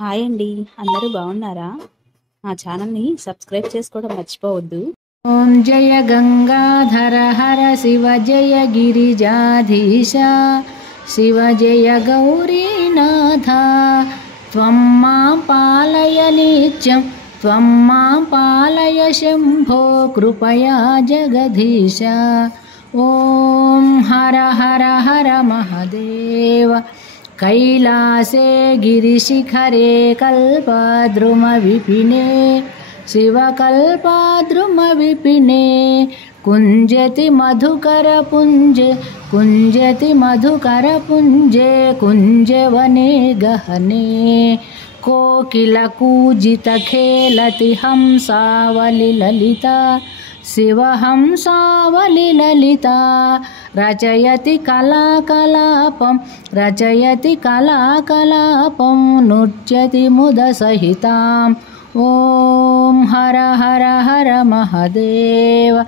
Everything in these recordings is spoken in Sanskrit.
హాయ్ అండి. అందరూ బాగున్నారా? మా ఛానల్‌ని సబ్స్క్రైబ్ చేసుకోవడం మర్చిపోవద్దు. ఓం జయ గంగాధర హర శివ జయ గిరిజాధీశ శివ జయ గౌరీనాథ త్వం మాం పాలయ నిత్యం త్వం మాం పాలయ శంభో కృపయా జగదీశ. ఓం హర హర హర మహదేవ. कैलासे गिरिशिखरे कल्पद्रुमविपिने शिवकल्पद्रुमविपिने कुञ्जति मधुकरपुञ्जे कुञ्जति मधुकरपुञ्जे कुञ्जवने गहने कोकिलकूजितखेलति हंसावलिललिता शिवहंसावलिललिता रचयति कलाकलापं नृत्यति मुदसहितां. ॐ हर हर हर महदेव.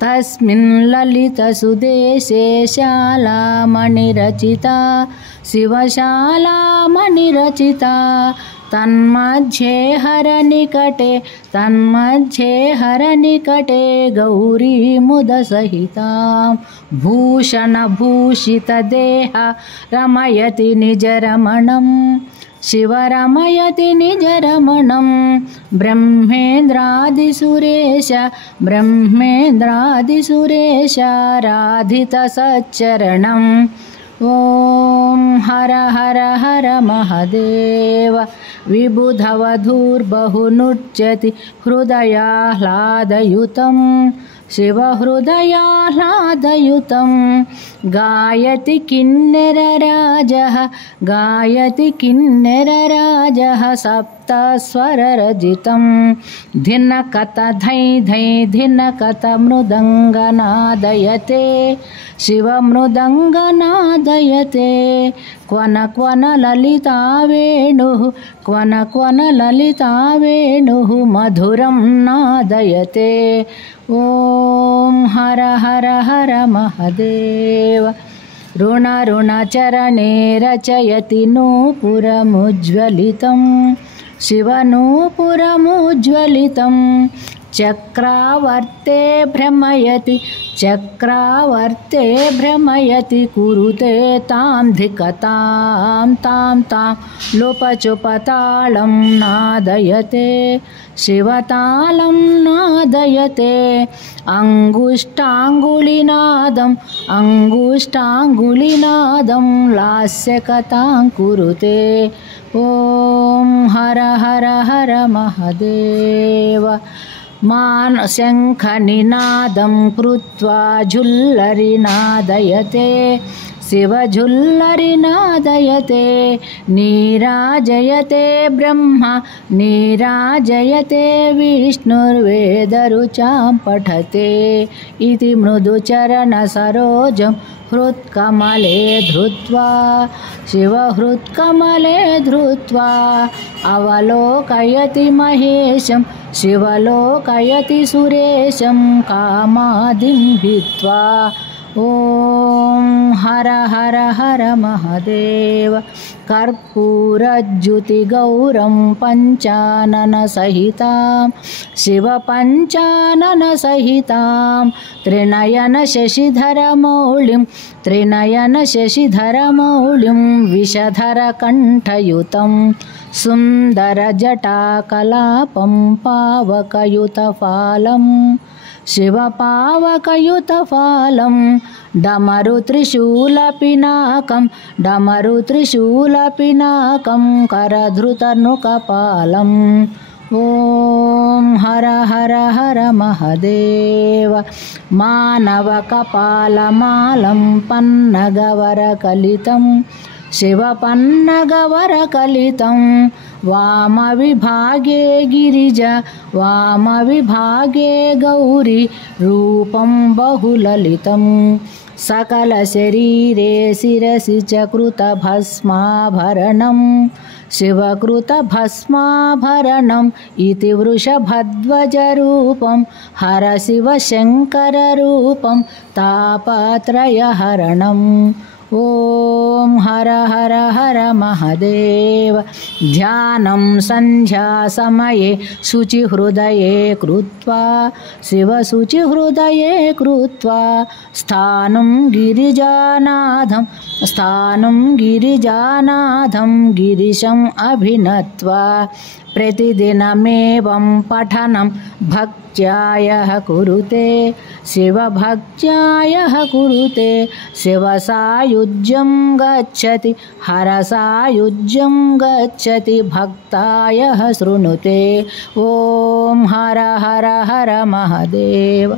तस्मिन् ललितसुदेशे शालामणिरचिता शिवशालामणिरचिता तन्मध्ये हरनिकटे गौरी मुदसहितां. भूषणभूषितदेह रमयति निजरमणं शिवरमयति निजरमणं. ब्रह्मेन्द्रादिसुरेश ॐ हर हर हर महदेव. विबुधवधूर्बहुनृत्यति हृदयाह्लादयुतं शिवहृदयाह्लादयुतं. गायति किन्नरराजः सप्तस्वररजितं. धिनकत धै धै धिनकत मृदङ्गनादयते शिवमृदङ्गनादयते. क्वन क्वन ललिता वेणुः मधुरं नादयते. ॐ हर हर हर महदेव. ऋणचरणे रचयति नूपुरमुज्ज्वलितं शिवनूपुरमुज्ज्वलितं. चक्रावर्ते भ्रमयति कुरुते तां धिकतां तां लोपचुपतालं नादयते शिवतालं नादयते. अङ्गुष्ठाङ्गुलिनादं लास्यकथां कुरुते. ॐ हर हर हर महदेव. शङ्खनिनादं कृत्वा झुल्लरिनादयते शिवझुल्लरिनादयते. नीराजयते ब्रह्मा नीराजयते विष्णुर्वेदरुचां पठते इति मृदुचरणसरोजं हृत्कमले धृत्वा शिवहृत्कमले धृत्वा. अवलोकयति महेशं शिवलोकयति सुरेशं कामादिं हित्वा. ॐ हर हर हर महदेव. कर्पूरज्युतिगौरं पञ्चाननसहितां शिवपञ्चाननसहितां. त्रिनयनशशिधरमौलिं विषधरकण्ठयुतं. सुन्दरजटाकलापं पावकयुतफालं शिवपावकयुतफालं. डमरुत्रिशूलपिनाकं करधृतनुकपालम्. ॐ हर हर हर महदेव. मानवकपालमालं पन्नगवरकलितं शिवपन्नगवरकलितं. वामविभागे गिरिजा वामविभागे गौरी रूपं बहुललितं. सकलशरीरे शिरसि च कृतभस्माभरणं शिवकृतभस्माभरणम् इति वृषभध्वजरूपं हरशिवशङ्कररूपं तापत्रयहरणम्. ॐ हर हर हर महादेव। ध्यानं सन्ध्यासमये शुचिहृदये कृत्वा शिवशुचिहृदये कृत्वा स्थानं गिरिजानाथं गिरिशम् अभिनत्वा प्रतिदिनमेवं पठनं भक्त्यायः कुरुते शिवभक्त्यायः कुरुते। शिवसायुज्यं गच्छति हरसायुज्यं गच्छति भक्तायः शृणुते। ॐ हर हर हर महादेव।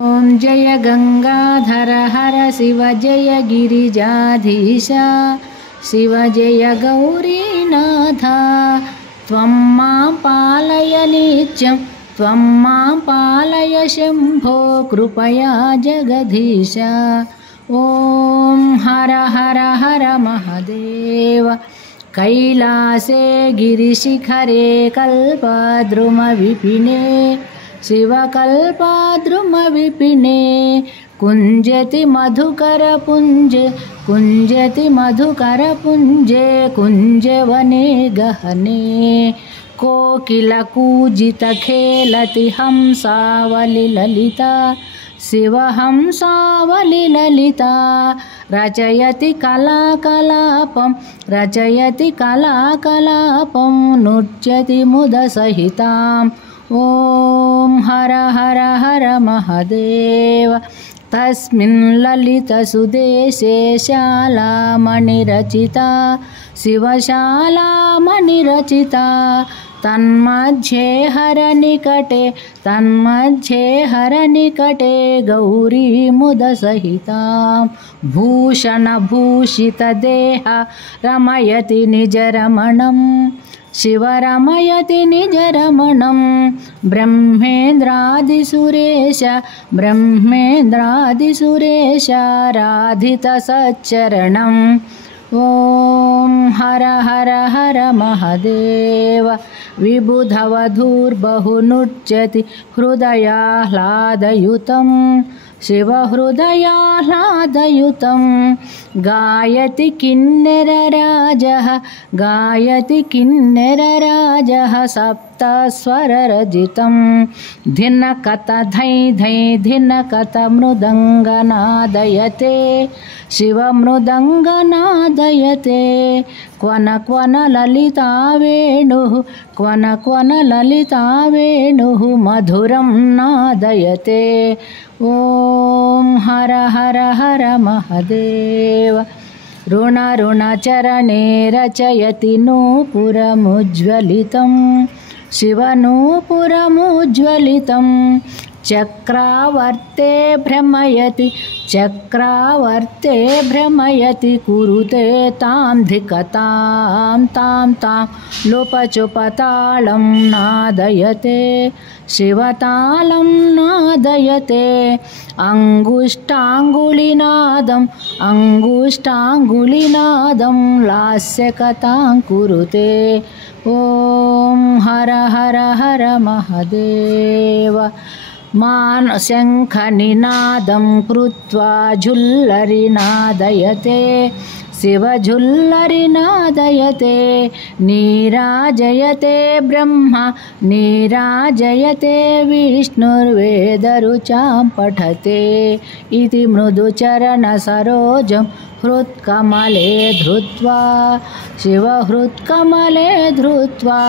ॐ जय गंगाधर हर शिव जय गिरिजाधीश शिव जय गौरीनाथ। त्वं मां पालय नित्यं त्वं मां पालय शम्भो कृपया जगदीश। ॐ हर हर हर महादेव। कैलासे गिरिशिखरे कल्पद्रुमविपिने शिवकल्पद्रुमविपिने कुञ्जति मधुकरपुञ्जे कुञ्जवने गहने। कोकिलकूजितखेलति हंसावलिललिता शिवहंसावलिललिता। रचयति कलाकलापं नृत्यति मुदसहिताम्। ॐ हर हर हर महादेव। तस्मिन् ललितसुदेशे शालामणिरचिता शिवशालामणिरचिता। तन्मध्ये हरनिकटे गौरी मुदसहितां। भूषणभूषितदेह रमयति निजरमणं शिवरमयति निजरमणं। ब्रह्मेन्द्रादिसुरेश ॐ हर हर हर महादेव। विबुधवधूर्बहुनृत्यति हृदयाह्लादयुतं शिवहृदयाह्लादयुतं। गायति किन्नरराजः सप्तस्वररजितं। धिनकत धै धै धिनकत मृदङ्गनादयते शिवमृदङ्गनादयते। क्वन ललिता वेणुः मधुरं नादयते। ॐ हर हर हर महादेव। ऋणचरणे रचयति नूपुरमुज्ज्वलितं शिवनूपुरमुज्ज्वलितं। चक्रावर्ते भ्रमयति कुरुते तां धिकतां तां लोपचुपतालं नादयते शिवतालं नादयते। अङ्गुष्ठाङ्गुलिनादं लास्यकथां कुरुते। ॐ हर हर हर महादेव। शङ्खनिनादं कृत्वा झुल्लरिनादयते शिवझुल्लरिनादयते। नीराजयते ब्रह्मा नीराजयते विष्णुर्वेदरुचां पठते। इति मृदुचरणसरोजं हृत्कमले धृत्वा शिवहृत्कमले धृत्वा।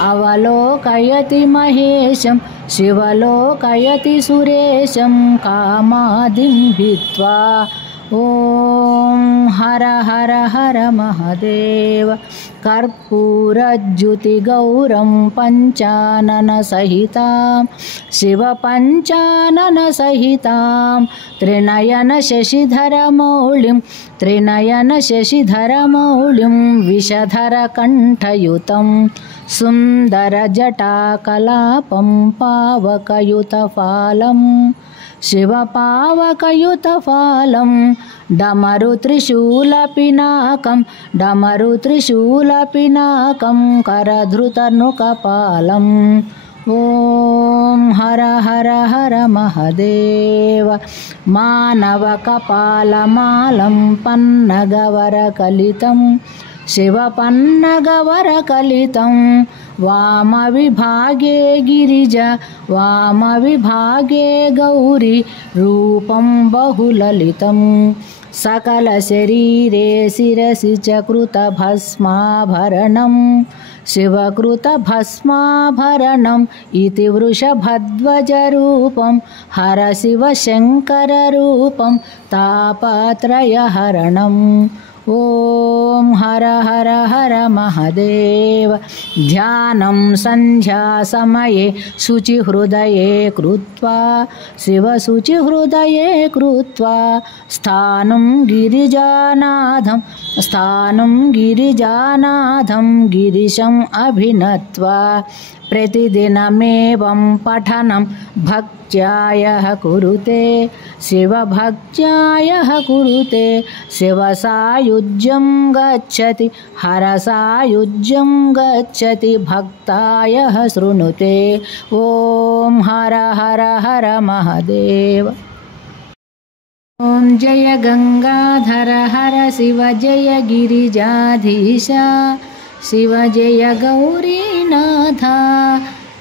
अवलोकयति महेशं शिवलोकयति सुरेशं कामादिं भित्त्वा। ॐ हर हर हर महादेव। कर्पूरज्युतिगौरं पञ्चाननसहितां शिवपञ्चाननसहितां। त्रिनयनशशिधरमौलिं विषधरकण्ठयुतं। सुन्दरजटाकलापं पावकयुतफालं शिवपावकयुतफालं। डमरुत्रिशूलपिनाकं करधृतनुकपालं। ॐ हर हर हर महदेव मानवकपालमालं पन्नगवरकलितं शिवपन्नगवरकलितं वामविभागे गिरिजा वामविभागे गौरी रूपं बहुललितं सकलशरीरे शिरसि च कृतभस्माभरणं शिवकृतभस्माभरणम् इति वृषभध्वजरूपं हर शिवशङ्कररूपं तापत्रयहरणम् ॐ हर हर हर महदेव ध्यानं सन्ध्यासमये शुचिहृदये कृत्वा शिवशुचिहृदये कृत्वा स्थानं गिरिजानाथं गिरिशम् अभिनत्वा प्रतिदिनमेवं पठनं भक्त्यायः कुरुते शिवभक्त्यायः कुरुते शिवसायुज्यं गच्छति हरसायुज्यं गच्छति भक्तायः शृणुते ॐ हर हर हर महदेव ॐ जय गंगाधर हर शिव जय गिरिजाधीशा शिव जय गौरीनाथ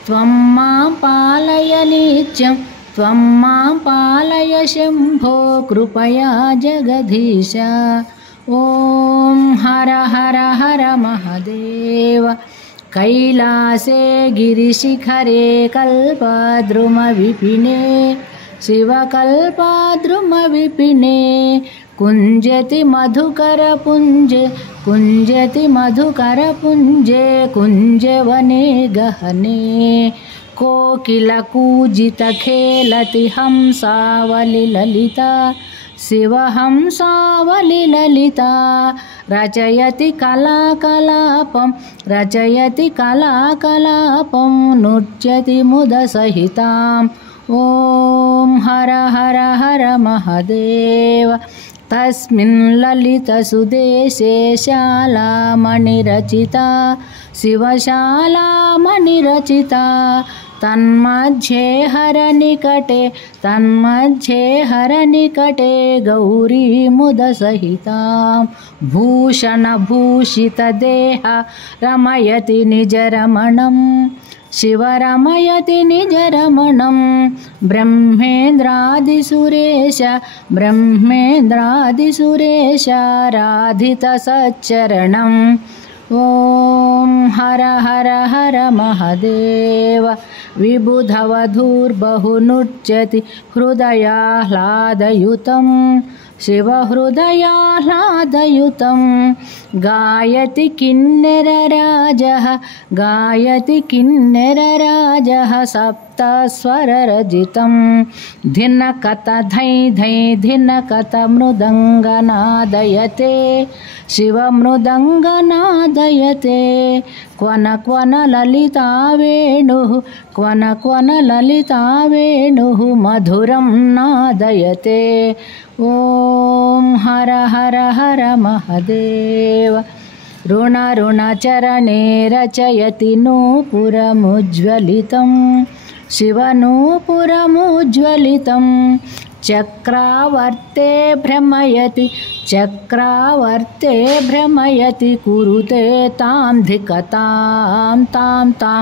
त्वं मां पालय नित्यं त्वं मां पालय शम्भो कृपया जगदीश ॐ हर हर हर महदेव कैलासे गिरिशिखरे कल्पद्रुमविपिने शिवकल्पद्रुमविपिने कुञ्जति मधुकरपुञ्जे कुञ्जवने गहने कोकिलकूजितखेलति हंसावलिललिता शिवहंसावलिललिता रचयति कलाकलापं नृत्यति मुदसहितां ॐ हर हर हर महदेव तस्मिन् ललितसुदेशे शालामणिरचिता शिवशालामणिरचिता तन्मध्ये हरनिकटे गौरी मुदसहितां भूषणभूषितदेहा रमयति निजरमणं शिवरमयति निजरमणं ब्रह्मेन्द्रादिसुरेश राधितसच्चरणम् ॐ हर हर हर महदेव विबुधवधूर्बहुनृत्यति हृदयाह्लादयुतं शिवहृदयाह्लादयुतं गायति किन्नरराजः सप्तस्वररजितं धिनकत धै धै धिनकत मृदङ्गनादयते शिवमृदङ्गनादयते क्वन क्वन ललिता वेणुः मधुरं नादयते ॐ हर हर हर महदेव ऋणचरणे रचयति नूपुरमुज्ज्वलितं शिवनूपुरमुज्ज्वलितं चक्रावर्ते भ्रमयति कुरुते तां धिकतां तां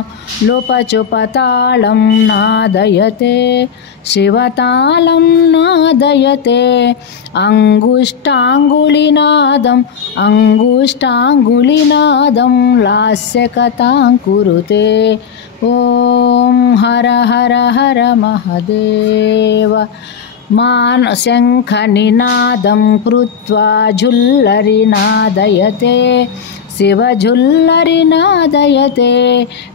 लुपचुपतालं नादयते शिवतालं नादयते अङ्गुष्टाङ्गुलिनादं लास्यकथां कुरुते ॐ हर हर हर महदेव शङ्खनिनादं कृत्वा झुल्लरिनादयते शिवझुल्लरिनादयते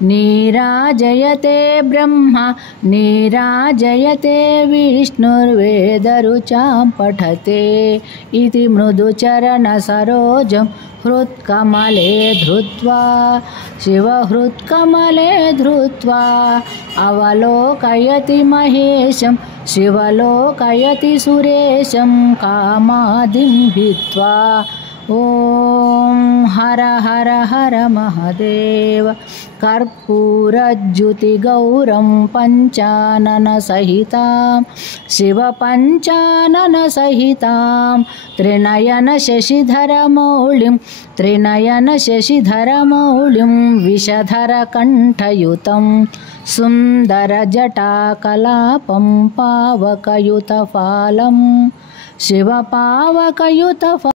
नीराजयते ब्रह्मा नीराजयते विष्णुर्वेदरुचां पठते इति मृदुचरणसरोजं हृत्कमले धृत्वा शिवहृत्कमले धृत्वा अवलोकयति महेशं शिवलोकयति सुरेशं कामादिं हित्वा ॐ हर हर हर महादेव कर्पूरज्युतिगौरं पञ्चाननसहितां शिवपञ्चाननसहितां त्रिनयनशशिधरमौलिं विषधरकण्ठयुतं सुन्दरजटाकलापं पावकयुतफालं शिवपावकयुतफालं